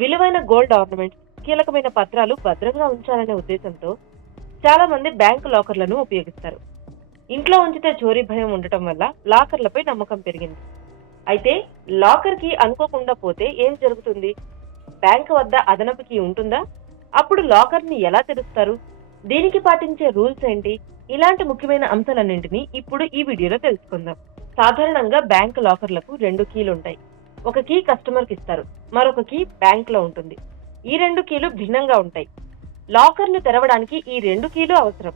విలువైన gold ornaments కీలకమైన పత్రాలు భద్రంగా ఉంచాలనే ఉద్దేశంతో చాలా మంది బ్యాంకు లాకర్లను ఉపయోగిస్తారు. ఇంట్లో ఉంచితే చోరీ భయం ఉండటం వల్ల లాకర్లపై నమ్మకం పెరిగింది. అయితే లాకర్కి అనుకోకుండా పోతే ఏం జరుగుతుంది? బ్యాంక్ వద్ద అదనపు కీ ఉంటుందా? అప్పుడు లాకర్ని ఎలా తెరుస్తారు? దీనికి పాటించే రూల్స్ ఏంటి? ఇలాంటి ముఖ్యమైన అంశాలన్నింటినీ ఇప్పుడు ఈ వీడియోలో తెలుసుకుందాం. సాధారణంగా బ్యాంక్ లాకర్లకు రెండు కీలు ఉంటాయి ఒక కీ కస్టమర్కి ఇస్తారు. మరొక కీ బ్యాంక్లో ఉంటుంది. ఈ రెండు కీలు భిన్నంగా ఉంటాయి. లాకర్ను తెరవడానికి ఈ రెండు కీలు అవసరం.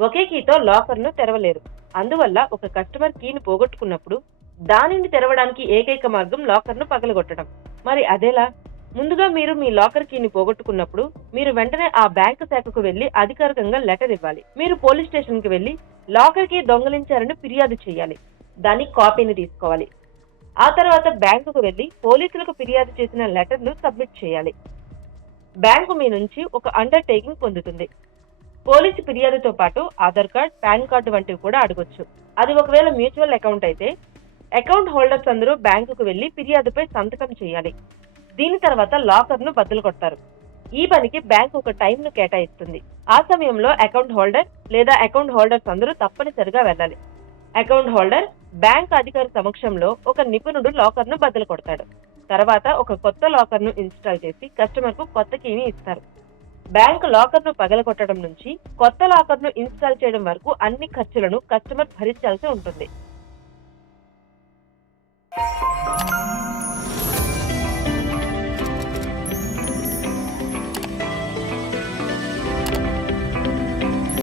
ఒకే కీతో లాకర్ను తెరవలేరు. అందువల్ల ఒక కస్టమర్ కీని పోగొట్టుకున్నప్పుడు దానిని తెరవడానికి ఏకైక మార్గం లాకర్ను పగలగొట్టడం. మరి అదేలా? ముందుగా మీరు మీ లాకర్ కీని పోగొట్టుకున్నప్పుడు మీరు వెంటనే ఆ బ్యాంకు శాఖకు వెళ్ళి అధికారికంగా లెటర్ ఇవ్వాలి. మీరు పోలీస్ స్టేషన్కి వెళ్ళి లాకర్ కీ దొంగలించారని ఫిర్యాదు చేయాలి. దాని కాపీని తీసుకోవాలి. ఆ తర్వాత బ్యాంకుకు వెళ్ళి పోలీసులకు ఫిర్యాదు చేసిన లెటర్ను సబ్మిట్ చేయాలి. బ్యాంకు మీ నుంచి ఒక అండర్ టేకింగ్ పొందుతుంది. పోలీసు ఫిర్యాదుతో పాటు ఆధార్ కార్డ్ పాన్ కార్డు వంటివి కూడా అడగొచ్చు. అది ఒకవేళ మ్యూచువల్ అకౌంట్ అయితే అకౌంట్ హోల్డర్స్ అందరూ బ్యాంకుకు వెళ్ళి ఫిర్యాదుపై సంతకం చేయాలి. దీని తర్వాత లాకర్ను బద్దలు కొడతారు. ఈ పనికి బ్యాంక్ ఒక టైంను కేటాయిస్తుంది. ఆ సమయంలో అకౌంట్ హోల్డర్ లేదా అకౌంట్ హోల్డర్స్ అందరూ తప్పనిసరిగా వెళ్ళాలి. అకౌంట్ హోల్డర్ బ్యాంక్ అధికారి సమక్షంలో ఒక నిపుణుడు లాకర్ను బద్దలు కొడతాడు. తర్వాత ఒక కొత్త లాకర్ను ఇన్స్టాల్ చేసి కస్టమర్కు కొత్త కీని ఇస్తారు. బ్యాంక్ లాకర్ను పగలగొట్టడం నుంచి కొత్త లాకర్ను ఇన్స్టాల్ చేయడం వరకు అన్ని ఖర్చులను కస్టమర్ భరించాల్సి ఉంటుంది.